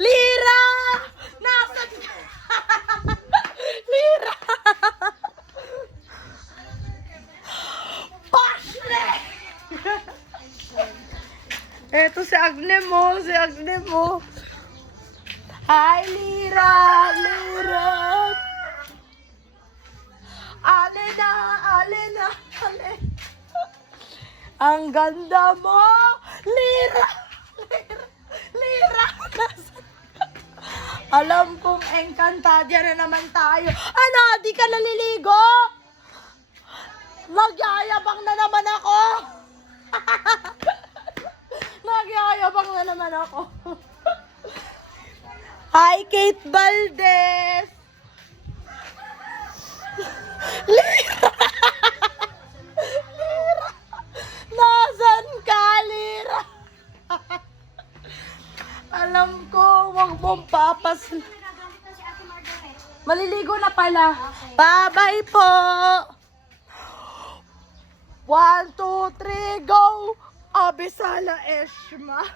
Lira! Nasaan ka? Lira! Pashle! Eto si Agne mo, si Agne mo. Hi, Lira! Lira! Ale na, ale na, ale. Ang ganda mo! Lira! Lira! Lira! Alam kong engkantadya na naman tayo. Ano, di ka naliligo? Nagyayabang na naman ako. Nagyayabang na naman ako. Hi, Kate Valdez. Lira! Lira! Nasaan ka, Lira? Alam ko, wag mong papas. Maliligo na pala. Bye-bye po. 1, 2, 3, go! Abisala Eshma.